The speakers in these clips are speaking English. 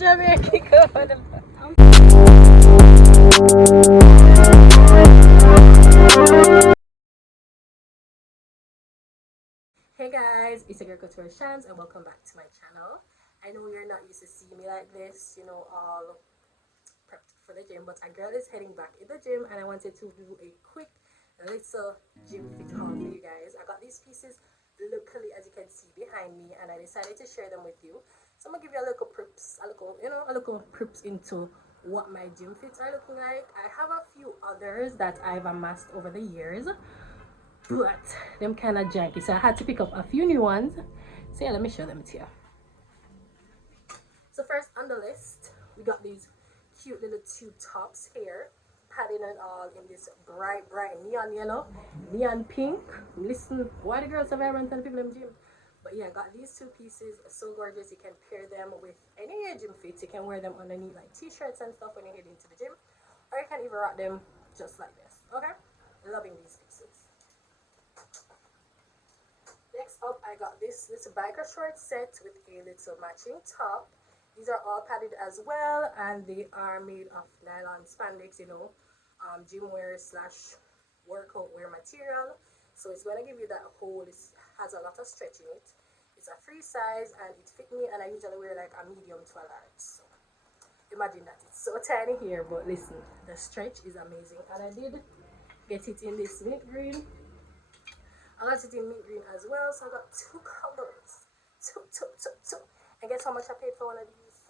Jamaican. Hey guys, it's your girl Couture Shans and welcome back to my channel. I know you're not used to seeing me like this, you know, all prepped for the gym, but a girl is heading back in the gym and I wanted to do a quick little gym fit haul for you guys. I got these pieces locally, as you can see behind me, and I decided to share them with you. So I'm gonna give you a little prips, a little prips into what my gym fits are looking like. I have a few others that I've amassed over the years, but them kind of janky, so I had to pick up a few new ones. So yeah, let me show them to you. So first on the list, we got these cute little tube tops here, padding and all in this bright neon yellow, neon pink. Listen, why the girls are vibrant and people in the gym. But yeah, I got these two pieces, so gorgeous. You can pair them with any of your gym fits. You can wear them underneath like t-shirts and stuff when you head into the gym, or you can even rock them just like this. Okay, loving these pieces. Next up, I got this little biker short set with a little matching top. These are all padded as well, and they are made of nylon spandex, you know, gym wear slash workout wear material. So it's going to give you that whole, it has a lot of stretch in it. It's a free size and it fit me, and I usually wear like a medium to a large. So imagine that, it's so tiny here, but listen, the stretch is amazing. And I did get it in this mint green. I got it in mint green as well, so I got two colors. Two. And guess how much I paid for one of these?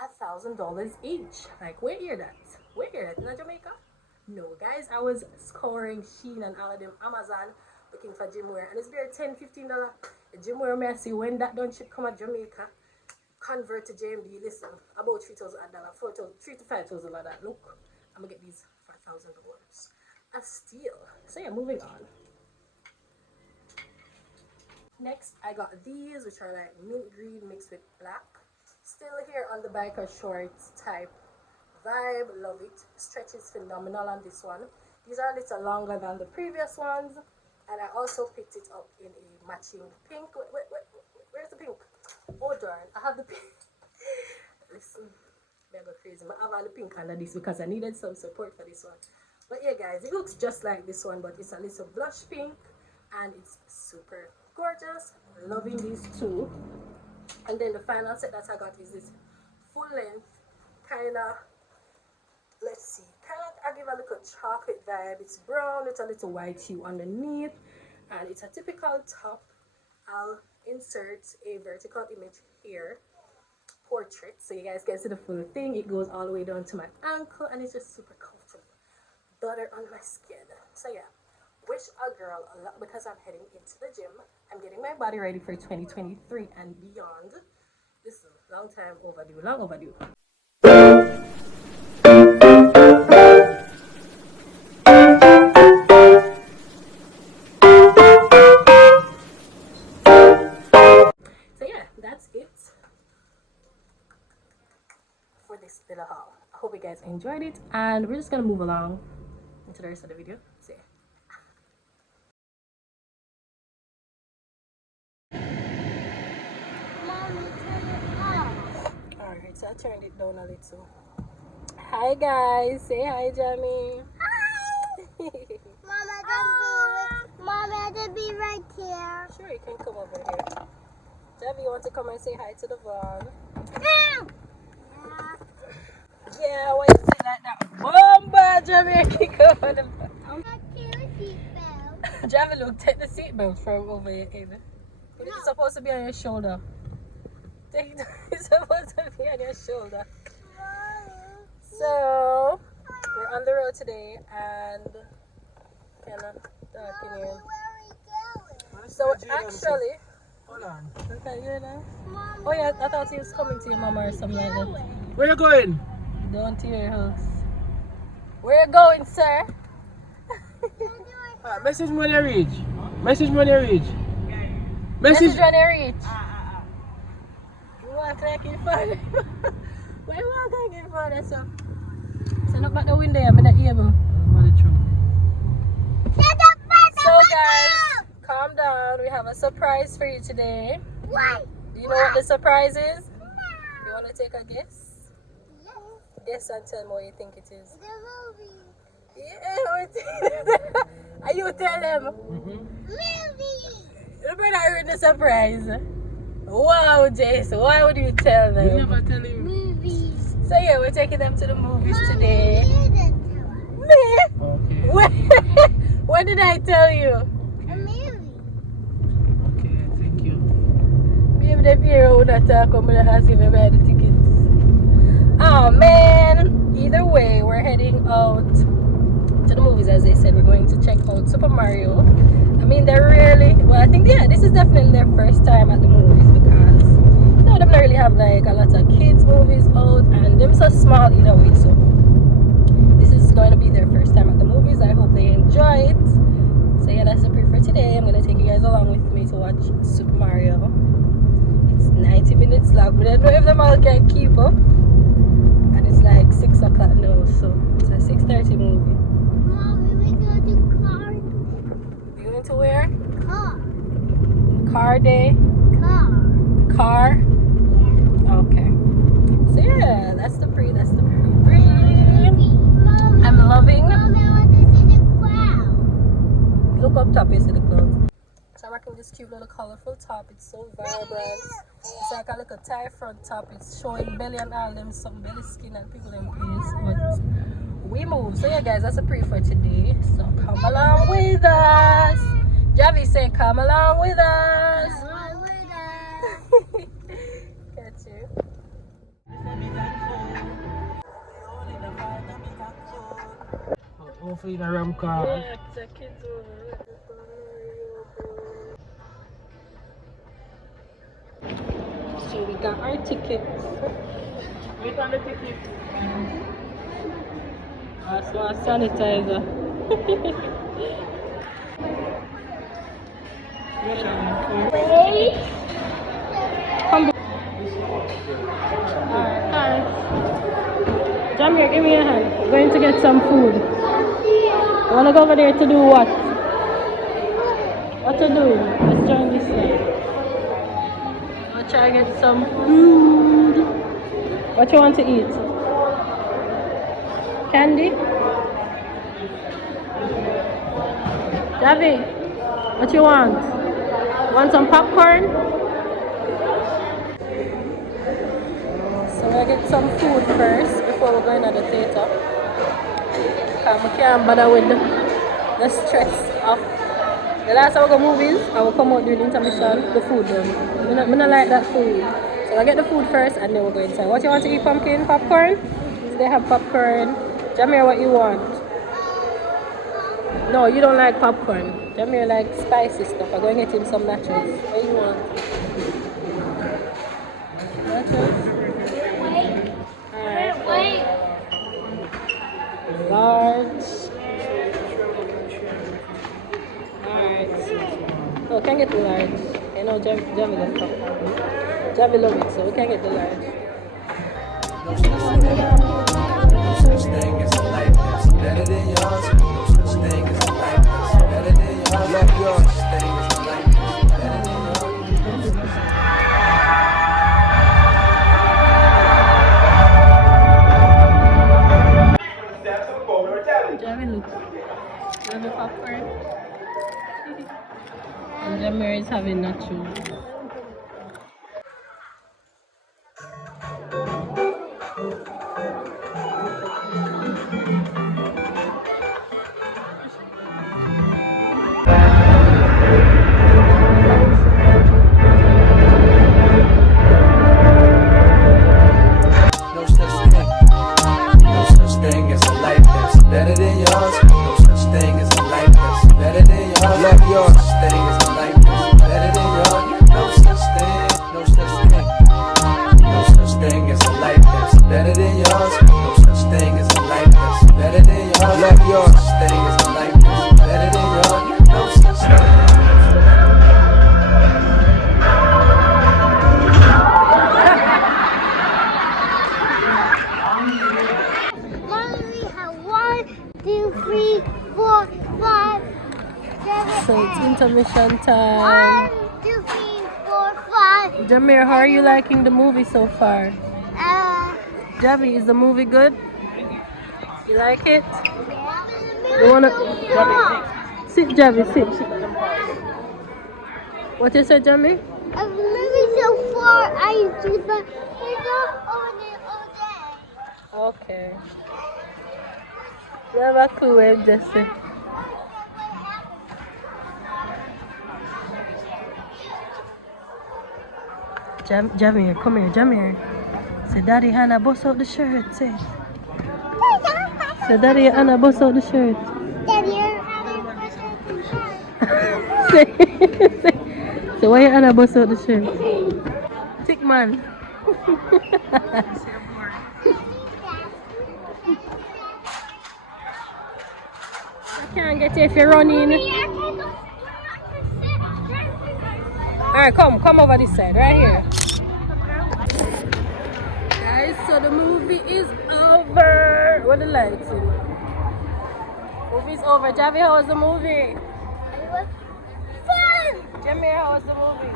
$1,000 each. Like, where hear that? Where hear that? In Jamaica? No, guys, I was scoring Shein and all of them Amazon looking for gym wear, and it's bare $10-15 gym wear. I see when that done ship come at Jamaica, convert to JMB. Listen, about $3,000, $3,000 to $5,000 like that. Look, I'm gonna get these for $1,000. A steal. So yeah, moving on. Next, I got these, which are like mint green mixed with black. Still here on the biker shorts type vibe. Love it. Stretch is phenomenal on this one. These are a little longer than the previous ones, and I also picked it up in a matching pink. Where's the pink? Oh darn, I have the pink. Listen, I go crazy. I have all the pink under this because I needed some support for this one. But yeah guys, it looks just like this one, but it's a little blush pink and it's super gorgeous. Loving these two. And then the final set that I got is this full length kind of, let's see, I give a little chocolate vibe. It's brown with a little white hue underneath, and it's a typical top. I'll insert a vertical image here, portrait, so you guys can see the full thing. It goes all the way down to my ankle, and it's just super comfortable. Butter on my skin. So yeah, wish a girl a lot, because I'm heading into the gym. I'm getting my body ready for 2023 and beyond. Listen, long time overdue, long overdue. So yeah, that's it for this little haul. I hope you guys enjoyed it, and we're just gonna move along into the rest of the video. See ya. Alright, so I turned it down a little. Hi guys, say hi, Jamie. Hi. Mama, to be right here. Sure, you can come over here. Jamie, you want to come and say hi to the vlog? Yeah. Yeah, why you say like that? Bomba, Jamie, kick over the vlog. Jamie, look, take the seatbelt from over here, Ava. It's supposed to be on your shoulder. It's supposed to be on your shoulder. So we're on the road today, and kind of dark in here. So actually, hold on. Okay, you know? Oh yeah, I thought he was coming to your mama or something like that. Where you going? Down to your house. Where you going, sir? Message when you reach. Message when you reach. Message when you reach. You walk like your father. Why you walk like your father, so? So look back the window, I'm not able. So guys, calm down. We have a surprise for you today. Why? Do you know what the surprise is? You want want to take a guess? Yes. Guess and tell me what you think it is. The movie. Yeah, what are you tell them? Movie. You better ruin the surprise. Wow, Jason, why would you tell them? You never tell him. Movies. So yeah, we're taking them to the movies today. You didn't tell us. Me? Okay. When did I tell you? A movie. Okay, thank you. Maybe the parent would not talk when I ask if I buy the tickets. Oh man. Either way, we're heading out to the movies. As I said, we're going to check out Super Mario. I mean, they're rarely, well, I think, yeah, this is definitely their first time at the movies because, you know, they don't really have like a lot of kids movies out and they're so small either way. So this is going to be their first time at the movies. I hope they enjoy it. So yeah, that's the pre for today. I'm going to take you guys along with me to watch Super Mario. It's 90 minutes long, but I don't know if them all can keep up. And it's like 6 o'clock now, so it's a 6:30 movie. Mommy, we go to car. You going to where? Car. Car day? Car. Car? Yeah. Okay. So yeah, that's the pre. Mommy. I'm loving. Mommy, I want to see the crowd. Look up top, you see the clouds. So I'm rocking this cute little colorful top. It's so vibrant. It's like a little tie front top. It's showing belly and all them, some belly skin and people in face. But we move. So yeah, guys, that's a pre for today. So come along with us. Javi say, come along with us. Along with us. Catch you. Hopefully the ram car. Yeah, the kids over. So we got our tickets. We got the ticket. So our sanitizer. Wait. Come Alright. Jamir, give me a hand. We're going to get some food. You wanna go over there to do what? What to do? Let's join this side. I'll try to get some food. What you want to eat? Candy? Javi, what you want? Want some popcorn? So we'll get some food first before we're going to the theater. I can't bother with the stress of the last time I go movies. I will come out during intermission, the food done. I don't like that food. So I get the food first and then we'll go inside. What you want to eat, pumpkin? Popcorn? So they have popcorn. Jamir, what you want? No, you don't like popcorn. Jamir likes spicy stuff. I'm going to get him some nachos. What do you want? Nachos? Wait. Large. Alright. Oh, can get the large. You know, Javi loves popcorn. Javi loves it, so we can get the large. No such thing as a life that's better than yours. No such thing as a life that's better than yours. No such thing as a life that's better than yours. Javi look. Love the popcorn. And Jamir is having nachos. No such thing as a life that's better than yours. No such thing as a life that's better than yours. Love yours. No such thing as a life that's better than yours. No such thing. No such thing. No such thing as a life that's better than yours. No such thing as a life that's better than yours. Love yours. No such thing as a life that's better than yours. No such thing. Mommy, we have 1, 2, 3, 4, 5, 7, So it's intermission 1, time. 2, 3, 4, 5. Jamir, how are you liking the movie so far? I Javi, is the movie good? You like it? You wanna sit, Javi, sit. What you said, Javi? I'm living so far. I do the window over there all day. Okay. You have a clue, Jesse. Jamir, come here, Jamir. Say, Daddy, Hannah, bust out the shirt. Say, Daddy, Hannah, bust out the shirt. Daddy, you're Say, why you Hannah bust out the shirt? Thick man. I can't get you if you're running. Alright, come over this side, right here. Guys, so the movie is over. What the lights in? Movie's over. Javi, how was the movie? It was fun. Jamir, how was the movie?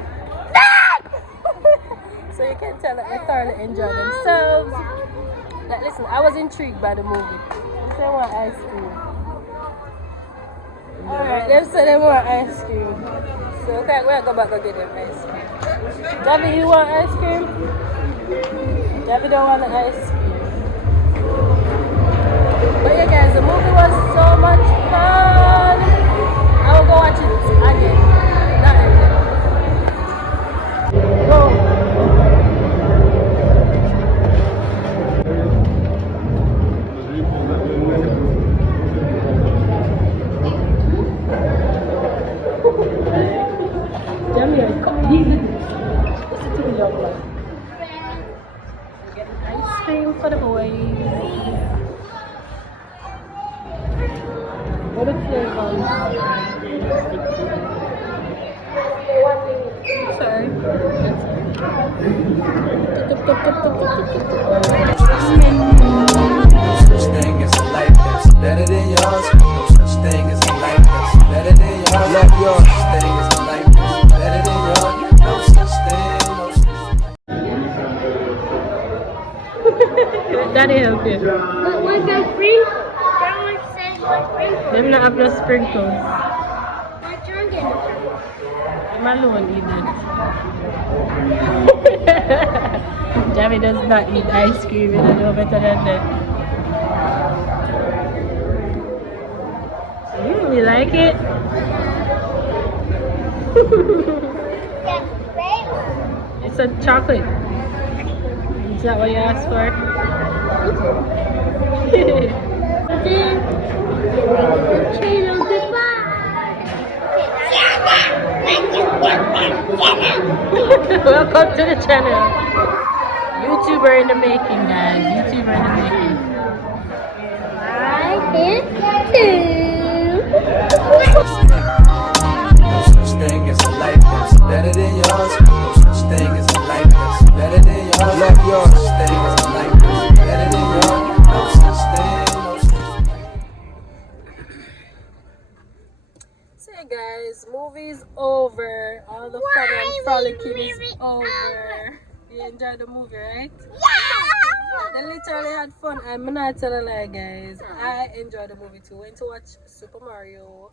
So you can tell that they thoroughly enjoyed themselves. Like, listen, I was intrigued by the movie. They said they want ice cream. Alright, they said they want ice cream. So okay, we'll go back and get them ice cream. Javi, you want ice cream? Javi don't want the ice cream. But yeah guys, the movie was so much fun. I will go watch it again. Not again. Go. Jamie, listen to the young man. We're getting ice cream for the boys. What a flavor. Sorry. such thing as a life that's better than yours. No such thing as a life that's better than yours. Love yours. No such thing as a life that's better than yours. No such thing, no such thing. Daddy help you. But was that free? Someone said it was free. Them not have no sprinkles. But you're getting it. I'm alone eat that. Javi does not eat ice cream. You don't know better than that. You like it? That's great. It's a chocolate. Is that what you asked for? Channel goodbye. Welcome to the channel. YouTuber in the making, guys. YouTuber in the making. I hit two. No such thing as a life that's better than yours. No such thing as a life that's better than yours. Love yours. No such thing as a life that's better than yours. No such thing, no such thing. So hey guys, movie's over. All the fun and frolicking is over. You enjoyed the movie, right? They literally had fun. I'm not telling a lie, guys. I enjoyed the movie too. Went to watch Super Mario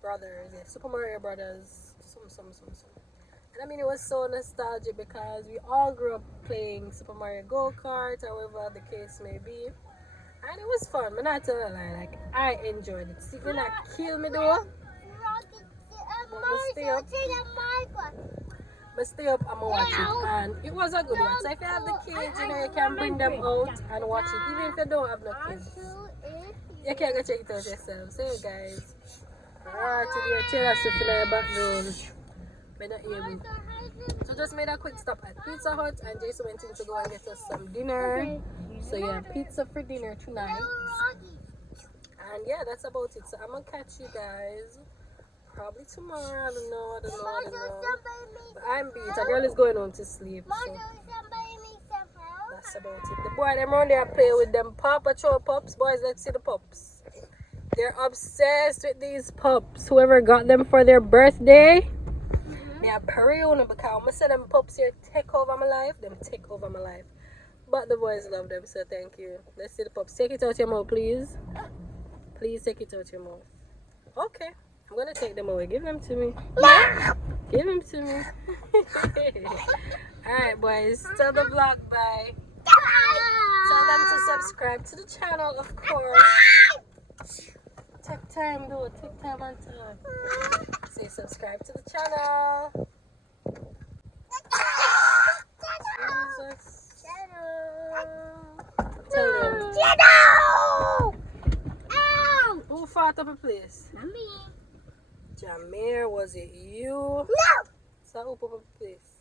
Brothers. Yeah, Super Mario Brothers. Some. And I mean, it was so nostalgic because we all grew up playing Super Mario Go-Kart, however the case may be. And it was fun. I'm not telling a lie. Like, I enjoyed it. See, it did not kill me though. But stay up, I'm gonna watch it, and it was a good one. So if you have the kids, you know, you can bring them out and watch it. Even if you don't have no kids, you can go check it out yourself. So hey guys, alright, today Taylor Swift in the background. But not able. So just made a quick stop at Pizza Hut, and Jason went in to go and get us some dinner. So yeah, pizza for dinner tonight. And yeah, that's about it. So I'm gonna catch you guys probably tomorrow. I don't know. But I'm beat. A girl is going home to sleep. So that's about it. The boy them around there play with them Paw Patrol pups. Boys, let's see the pups. They're obsessed with these pups. Whoever got them for their birthday, me a pray on them because I'm gonna say them pups here take over my life. Them take over my life. But the boys love them, so thank you. Let's see the pups. Take it out your mouth, please. Please take it out your mouth. Okay. I'm gonna take them away. Give them to me. Give them to me. Alright, boys. Tell the vlog bye. Tell them to subscribe to the channel, of course. Take time, though. Take time and time. Say subscribe to the channel. Jesus. Tell them. Who fought up a place? Jameer, was it you? No! So who put up a place?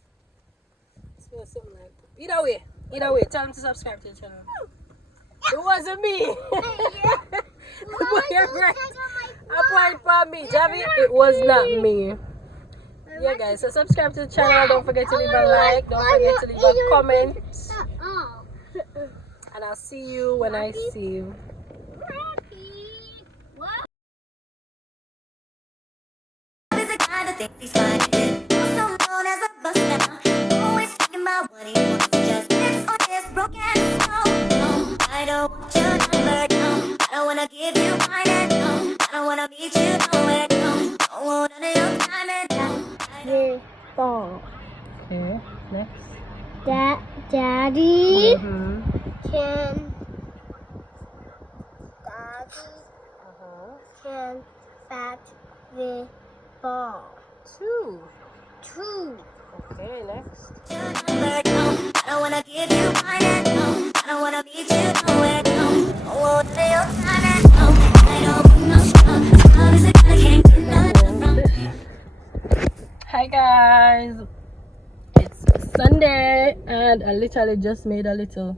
Smells something like that. Either way, tell them to subscribe to the channel. It wasn't me. A point for me, Javi. It was not me. Yeah, guys. So subscribe to the channel. Don't forget to leave a like. Don't forget to leave a comment. And I'll see you when I see you. Think he's fine, also known as a buster. Always talking about what he wants to just fix on his broken soul. I don't want your number, no. I don't wanna give you mine, no. I don't wanna meet you nowhere, no. Don't want none of your time, no. Ball. Okay, next. Daddy Mm-hmm. can bat the ball. Two. Two. Okay, next. Your number, no. I don't wanna give you mine, no. I don't wanna meet you nowhere, no. Don't want none of your time, no. I don't want no scrub. Scrub is a guy I can't get nothing from. Hi guys, it's Sunday and I literally just made a little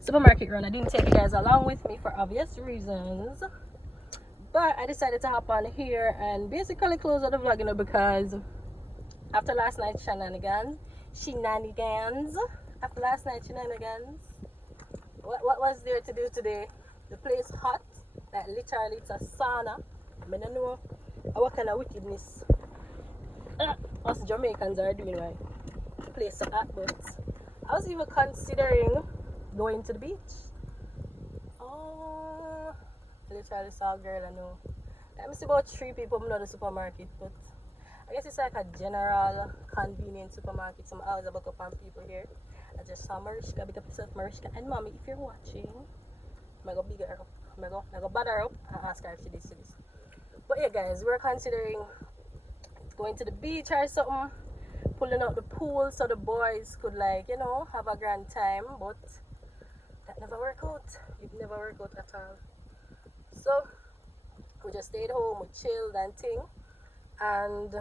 supermarket run. I didn't take you guys along with me for obvious reasons, but I decided to hop on here and basically close out the vlog, you know, because after last night's shenanigans, what was there to do today? The place hot, like literally it's a sauna. I don't know what kind of wickedness us Jamaicans are doing, right? The place so hot, but I was even considering going to the beach. Oh, I literally saw a girl I know. Let me see about 3 people in the supermarket, but I guess it's like a general convenient supermarket. So I was about to find people here. I just saw Mariska, big up yourself, Mariska. And mommy, if you're watching, I'm gonna big her up. I'm gonna bother her up and ask her if she did this. But yeah, guys, we're considering going to the beach or something, pulling out the pool so the boys could, like, you know, have a grand time, but that never worked out. It never worked out at all. So we just stayed home, we chilled and thing, and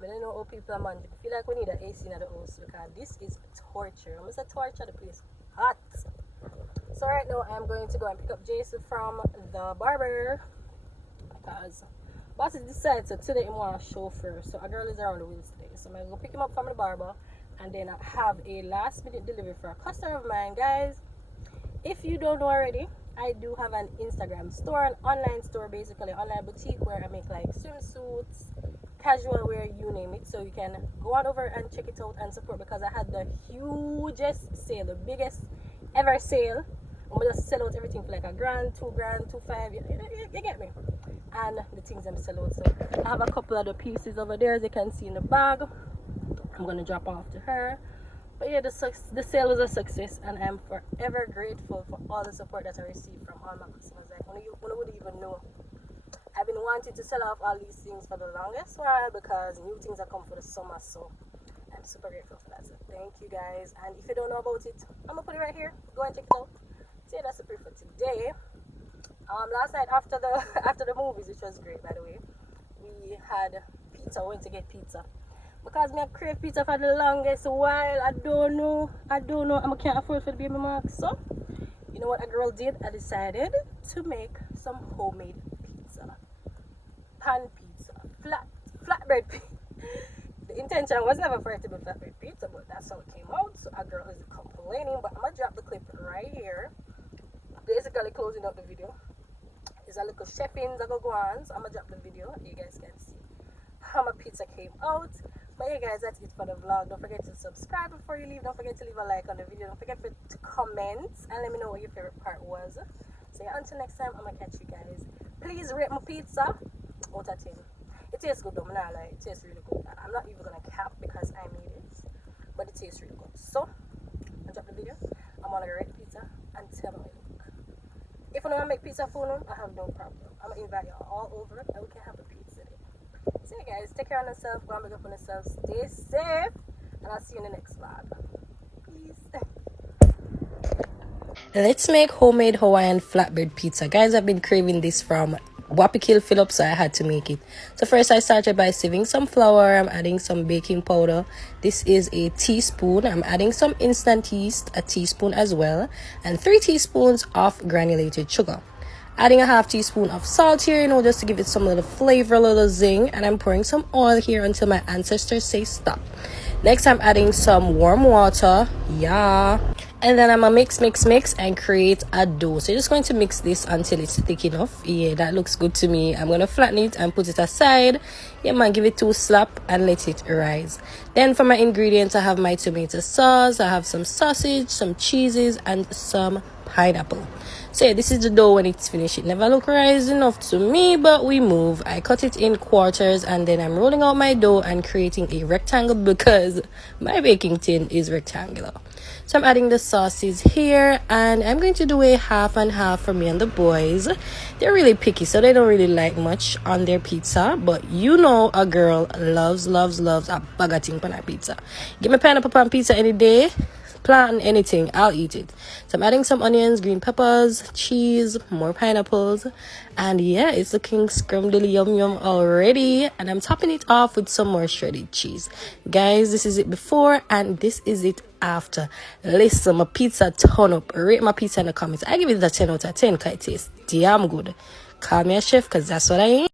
I don't know how people are managing. I feel like we need an AC in the house because this is torture. I'm gonna torture the place hot. So right now I'm going to go and pick up Jason from the barber because boss decided to today he want a chauffeur, so a girl is around the wheels today. So I'm gonna go pick him up from the barber and then I have a last minute delivery for a customer of mine. Guys, if you don't know already, I do have an Instagram store, an online store, basically online boutique where I make like swimsuits, casual wear, you name it. So you can go on over and check it out and support, because I had the hugest sale, the biggest ever sale. I'm gonna just sell out everything for like $1,000, $2,000, $2,500, you get me? And the things I'm selling out. So I have a couple of the pieces over there, as you can see in the bag. I'm gonna drop off to her. But yeah, the sale was a success, and I'm forever grateful for all the support that I received from all my customers. Like, when you wouldn't even know, I've been wanting to sell off all these things for the longest while because new things are coming for the summer. So I'm super grateful for that. So thank you guys. And if you don't know about it, I'm gonna put it right here. Go and check it out. So yeah, that's the proof for today. Last night after the movies, which was great by the way, we had pizza. We went to get pizza because me have craved pizza for the longest while. I don't know. I can't afford for the baby mark. So you know what a girl did? I decided to make some homemade pizza, pan pizza, flatbread pizza. The intention was never for it to be flatbread pizza, but that's how it came out. So a girl is complaining, but I'm gonna drop the clip right here. Basically closing up the video. There's a little chef-ins that go on, so I'm gonna drop the video. You guys can see how my pizza came out. But yeah guys, that's it for the vlog. Don't forget to subscribe before you leave. Don't forget to leave a like on the video. Don't forget to comment and let me know what your favorite part was. So yeah, until next time, I'm gonna catch you guys. Please rate my pizza out of 10. It tastes good though, man. Like, it tastes really good. I'm not even gonna cap because I made it, but it tastes really good. So I drop the video. I'm gonna rate the pizza and tell me what you look. If you want to make pizza for them, I have no problem. I'm gonna invite you all over and we can have a pizza day. So yeah guys, take care of yourself, go and make up on yourself, stay safe, and I'll see you in the next vlog. Peace. Let's make homemade Hawaiian flatbread pizza. Guys, I've been craving this from Wapikil Phillips, so I had to make it. So first I started by sieving some flour. I'm adding some baking powder. This is a teaspoon. I'm adding some instant yeast, a teaspoon as well, and 3 teaspoons of granulated sugar. Adding a half teaspoon of salt here, just to give it some little flavor, a little zing. And I'm pouring some oil here until my ancestors say stop. Next, I'm adding some warm water. Yeah. And then I'm gonna mix and create a dough. So you're just going to mix this until it's thick enough. Yeah, that looks good to me. I'm gonna flatten it and put it aside. Yeah man, give it 2 slaps and let it rise. Then for my ingredients, I have my tomato sauce, I have some sausage, some cheeses, and some pineapple. So yeah, this is the dough when it's finished. It never look rise enough to me, but we move. I cut it in quarters and then I'm rolling out my dough and creating a rectangle because my baking tin is rectangular. So I'm adding the sauces here and I'm going to do a half and half for me and the boys. They're really picky, so they don't really like much on their pizza, but a girl loves a bag of thing on her pizza. Give me pineapple on pizza any day. Plantain, anything, I'll eat it. So I'm adding some onions, green peppers, cheese, more pineapples, and yeah, it's looking scrumdiddly yum already. And I'm topping it off with some more shredded cheese. Guys, this is it before and this is it after. Listen, my pizza turn up. Rate my pizza in the comments. I give it a 10 out of 10 because it tastes damn good. Call me a chef because that's what I am.